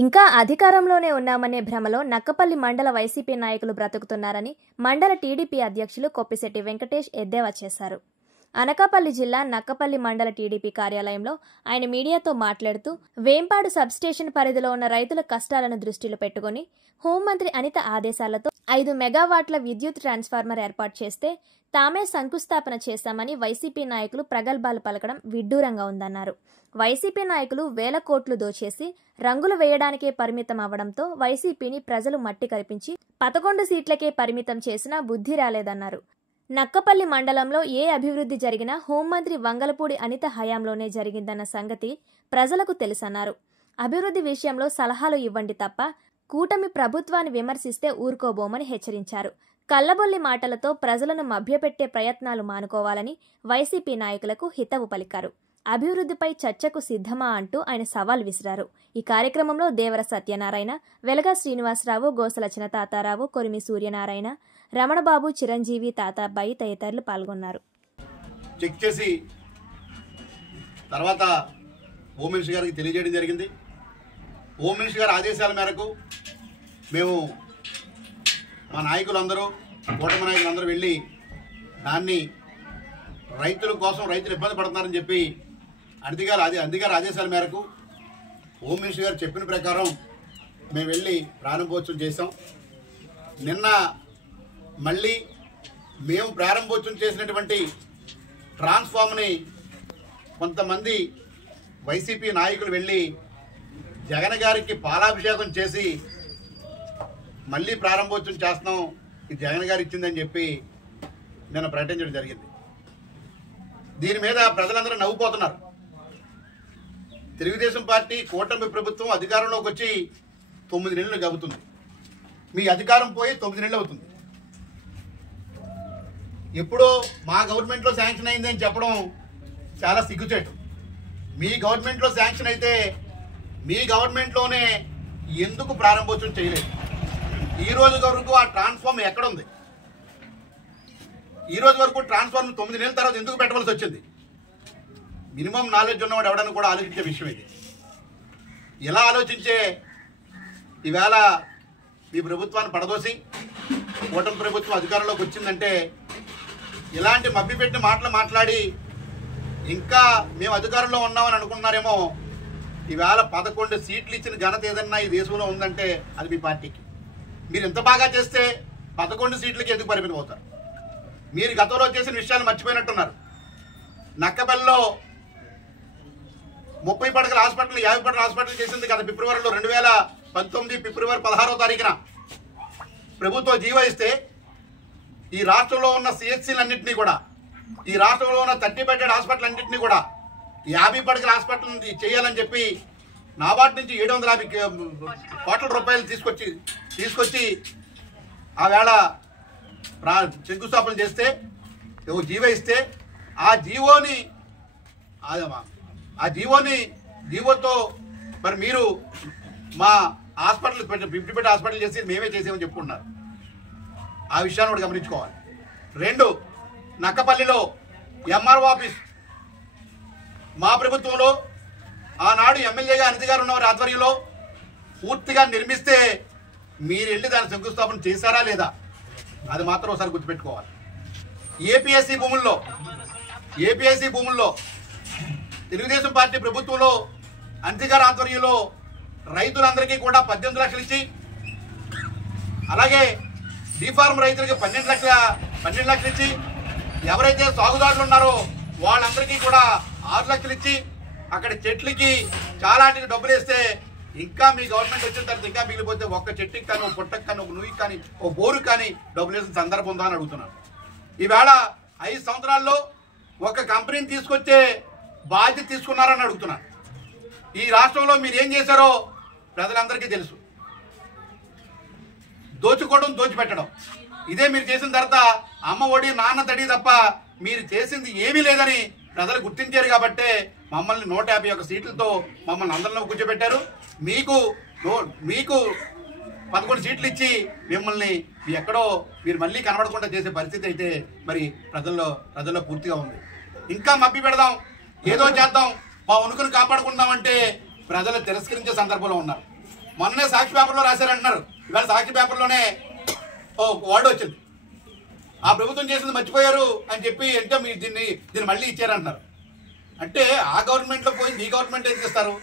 ఇంకా అధికారంలోనే ఉన్నామనే భ్రమలో నక్కపల్లి మండల వైసీపీ నాయకులు బ్రతుకుతున్నారని మండల టీడీపీ అధ్యక్షులు కొప్పిశెట్టి వెంకటేష్ ఎద్దేవా చేశారు. అనకాపల్లి జిల్లా నక్కపల్లి మండల టీడీపీ కార్యాలయంలో ఆయన మీడియాతో మాట్లాడుతూ, వేంపాడు సబ్స్టేషన్ పరిధిలో ఉన్న రైతుల కష్టాలను దృష్టిలో పెట్టుకుని హోంమంత్రి అనిత ఆదేశాలతో 5 మెగావాట్ల విద్యుత్ ట్రాన్స్ఫార్మర్ ఏర్పాటు చేస్తే తామే శంకుస్థాపన చేశామని వైసీపీ నాయకులు ప్రగల్భాలు పలకడం విడ్డూరంగా ఉందన్నారు. వైసీపీ నాయకులు వేల కోట్లు దోచేసి రంగులు వేయడానికే పరిమితం అవడంతో వైసీపీని ప్రజలు మట్టి కరిపించి 11 సీట్లకే పరిమితం చేసినా బుద్ధి రాలేదన్నారు. నక్కపల్లి మండలంలో ఏ అభివృద్ధి జరిగినా హోంమంత్రి వంగలపూడి అనిత హయాంలోనే జరిగిందన్న సంగతి ప్రజలకు తెలుసన్నారు. అభివృద్ధి విషయంలో సలహాలు ఇవ్వండి తప్ప కూటమి ప్రభుత్వాన్ని విమర్శిస్తే ఊరుకోబోమని హెచ్చరించారు. కల్లబొల్లి మాటలతో ప్రజలను మభ్యపెట్టే ప్రయత్నాలు మానుకోవాలని వైసీపీ నాయకులకు హితవు పలికారు. అభివృద్ధిపై చర్చకు సిద్ధమా అంటూ ఆయన సవాల్ విసిరారు. ఈ కార్యక్రమంలో దేవర సత్యనారాయణ, వెలగా శ్రీనివాసరావు, గోసల చినతాతారావు, కొరిమి సూర్యనారాయణ, రమణబాబు, చిరంజీవి, తాతాబాయి తదితరులు పాల్గొన్నారు. చెక్ చేసి తర్వాత హోమ్ మినిస్టర్ గారికి తెలియజేయడం జరిగింది. హోమ్ మినిస్టర్ గారి ఆదేశాల మేరకు మేము మా నాయకులందరూ, కూటమి నాయకులందరూ వెళ్ళి దాన్ని రైతుల కోసం రైతులు ఇబ్బంది పడుతున్నారని చెప్పి అధికార ఆదేశాల మేరకు హోమ్ మినిస్టర్ గారు చెప్పిన ప్రకారం మేము వెళ్ళి ప్రారంభోత్సవం చేసాం. నిన్న మళ్ళీ మేము ప్రారంభోత్సవం చేసినటువంటి ట్రాన్స్ఫార్మర్ని కొంతమంది వైసీపీ నాయకులు వెళ్ళి జగన్ గారికి పాలాభిషేకం చేసి మళ్ళీ ప్రారంభోత్సవం చేస్తున్నాం, ఇది జగన్ గారు ఇచ్చిందని చెప్పి నిన్న ప్రకటించడం జరిగింది. దీని మీద ప్రజలందరూ నవ్వుపోతున్నారు. తెలుగుదేశం పార్టీ కూటమి ప్రభుత్వం అధికారంలోకి వచ్చి 9 నెలలు గడుపుతుంది. మీ అధికారం పోయి 9 నెలలు అవుతుంది. ఎప్పుడో మా గవర్నమెంట్లో శాంక్షన్ అయిందని చెప్పడం చాలా సిగ్గుచేటు. మీ గవర్నమెంట్లో శాంక్షన్ అయితే మీ గవర్నమెంట్లోనే ఎందుకు ప్రారంభోత్సవం చేయలేదు? ఈ రోజు వరకు ఆ ట్రాన్స్ఫార్మర్ ఎక్కడుంది? ఈ రోజు వరకు ట్రాన్స్ఫార్మర్ 9 నెలల తర్వాత ఎందుకు పెట్టవలసి వచ్చింది? మినిమం నాలెడ్జ్ ఉన్నవాడు ఎవడన్నా కూడా ఆలోచించే విషయం ఇది. ఇలా ఆలోచించే ఈవేళ మీ ప్రభుత్వాన్ని పడదోసి కూటమి ప్రభుత్వం అధికారంలోకి వచ్చిందంటే ఇలాంటి మభ్యపెట్టిన మాటలు మాట్లాడి ఇంకా మేము అధికారంలో ఉన్నామని అనుకుంటున్నారేమో. ఈవేళ 11 సీట్లు ఇచ్చిన ఘనత ఏదన్నా ఈ దేశంలో ఉందంటే అది మీ పార్టీకి. మీరు ఎంత బాగా చేస్తే 11 సీట్లకి ఎందుకు పరిమితం అవుతారు? మీరు గతంలో చేసిన విషయాలు మర్చిపోయినట్టున్నారు. నక్కపల్లిలో 30 పడకల హాస్పిటల్ 50 పడకల హాస్పిటల్ చేసింది గత ఫిబ్రవరిలో 2019 ఫిబ్రవరి 16వ తారీఖున ప్రభుత్వం జీవో ఇస్తే ఈ రాష్ట్రంలో ఉన్న సిహెచ్సీలన్నింటినీ కూడా, ఈ రాష్ట్రంలో ఉన్న 30 బెడెడ్ హాస్పిటల్ అన్నింటినీ కూడా 50 పడకల హాస్పిటల్ చేయాలని చెప్పి నాబార్డు నుంచి 750 కోట్ల రూపాయలు తీసుకొచ్చి ఆ వేళ శంకుస్థాపన చేస్తే జీవో ఇస్తే జీవోతో మరి మీరు మా హాస్పిటల్ 50 బెడ్ హాస్పిటల్ చేసి మేమే చేసామని చెప్పుకుంటున్నారు. ఆ విషయాన్ని కూడా గమనించుకోవాలి. 2, నక్కపల్లిలో ఎంఆర్ఓ ఆఫీస్ మా ప్రభుత్వంలో ఆనాడు ఎమ్మెల్యేగా అనిత గారు ఉన్నవారి ఆధ్వర్యంలో పూర్తిగా నిర్మిస్తే మీరు వెళ్ళి దాని శంకుస్థాపన చేశారా లేదా? అది మాత్రం ఒకసారి గుర్తుపెట్టుకోవాలి. ఏపీఎస్సీ భూముల్లో తెలుగుదేశం పార్టీ ప్రభుత్వంలో అనిత గారి ఆధ్వర్యంలో రైతులందరికీ కూడా 18 లక్షలు ఇచ్చి, అలాగే డీఫార్మ్ రైతులకి 12 లక్షలు ఇచ్చి, ఎవరైతే సాగుదారులు ఉన్నారో వాళ్ళందరికీ కూడా 6 లక్షలు ఇచ్చి, అక్కడ చెట్లకి చాలా డబ్బులు వేస్తే ఇంకా మీ గవర్నమెంట్ వచ్చిన తర్వాత ఇంకా మిగిలిపోతే ఒక్క చెట్టుకి కానీ, ఒక పుట్టకి కానీ, ఒక నుయ్యికి కానీ, ఒక బోరుకి కానీ డబ్బులు వేసిన సందర్భం ఉందా అని అడుగుతున్నాను. ఈవేళ 5 సంవత్సరాల్లో ఒక కంపెనీని తీసుకొచ్చే బాధ్యత తీసుకున్నారని అడుగుతున్నాను. ఈ రాష్ట్రంలో మీరు ఏం చేశారో ప్రజలందరికీ తెలుసు. దోచుకోవడం, దోచిపెట్టడం, ఇదే మీరు చేసిన తర్వాత అమ్మ ఒడి నాన్న తడి తప్ప మీరు చేసింది ఏమీ లేదని ప్రజలు గుర్తించారు. కాబట్టే మమ్మల్ని 151 సీట్లతో మమ్మల్ని అందరిలో కూర్చోబెట్టారు. మీకు 11 సీట్లు ఇచ్చి మిమ్మల్ని ఎక్కడో మీరు మళ్ళీ కనబడకుండా చేసే పరిస్థితి అయితే మరి ప్రజల్లో పూర్తిగా ఉంది. ఇంకా మభ్య పెడదాం, ఏదో చేద్దాం, మా ఉనుకుని కాపాడుకుందామంటే ప్రజలు తిరస్కరించే సందర్భంలో ఉన్నారు. మొన్నే సాక్షి పేపర్లో రాశారంటున్నారు. ఇవాళ సాక్షి పేపర్లోనే ఓ వర్డ్ వచ్చింది, ఆ ప్రభుత్వం చేసింది మర్చిపోయారు అని చెప్పి, అంటే మీరు దీన్ని మళ్ళీ ఇచ్చారంటున్నారు. అంటే ఆ గవర్నమెంట్లో పోయింది ఈ గవర్నమెంట్ ఏం చేస్తారు?